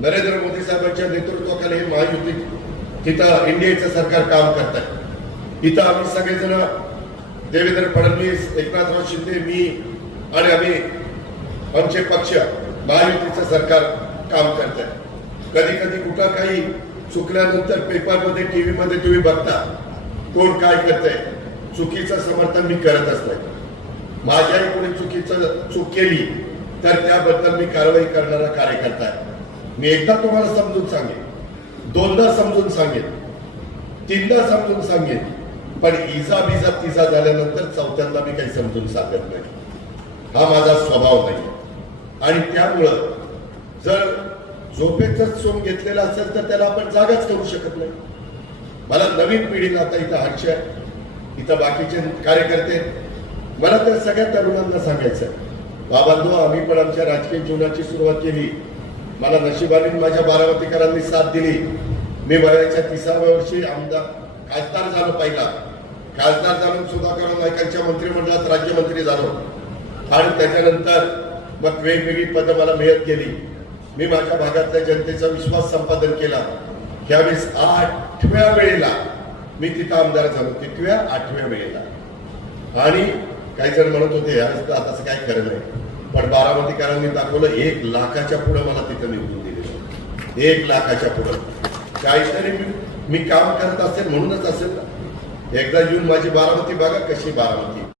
नरेंद्र मोदी साहेबांच्या नेतृत्वाखाली हे महायुती तिथं एनडीएचं सरकार काम करत आहे। इथं आम्ही सगळेजण देवेंद्र फडणवीस, एकनाथराव शिंदे, मी आणि आम्ही आमचे पक्ष महायुतीचं सरकार काम करत आहे। कधी कधी कुठं काही चुकल्यानंतर पेपरमध्ये टीव्हीमध्ये तुम्ही बघता कोण काय करतंय, चुकीचं समर्थन मी करतच नाही। माझ्याही कोणी चूक केली तर त्याबद्दल मी कारवाई करणारा कार्यकर्ता आहे। मी एकदा तुम्हाला समजून सांगेन, दोनदा समजून सांगेन, तीनदा समजून सांगेन, पण इजा बिजा तिजा झाल्यानंतर चौथ्यांदा मी काही समजून सांगत नाही। हा माझा स्वभाव नाही आणि त्यामुळं जर झोपेचं सोंग घेतलेला असेल तर त्याला आपण जागाच करू शकत नाही। मला नवीन पिढीला आता इथं हास्य आहे, इथं बाकीचे कार्यकर्ते, मला त्या सगळ्या तरुणांना सांगायचं आहे, बाबांनो आम्ही पण आमच्या राजकीय जीवनाची सुरुवात केली। मला नशिबाने माझ्या बारामतीकरांनी साथ दिली। मी वयाच्या 30व्या वर्षी आमदार खासदार झालो, पहिला खासदार झालो, सुधाकर नायकांच्या मंत्रिमंडळात राज्यमंत्री झालो आणि त्याच्यानंतर मग वेगवेगळी पदं मला मिळत गेली। मी माझ्या भागातल्या जनतेचा विश्वास संपादन केला। त्यावेळेस 8व्या वेळेला मी तिथं आमदार झालो, 8व्या वेळेला। आणि काही जण म्हणत होते आता असं काय खरं नाही, पण बारामतीकरांनी दाखवलं 1 लाखाच्या पुढे मला तिथं निवडून दिलेलं। 1 लाखाच्या पुढे काहीतरी मी काम करत असेल म्हणूनच असेल ना। एकदा येऊन माझी बारामती बघा कशी बारामती।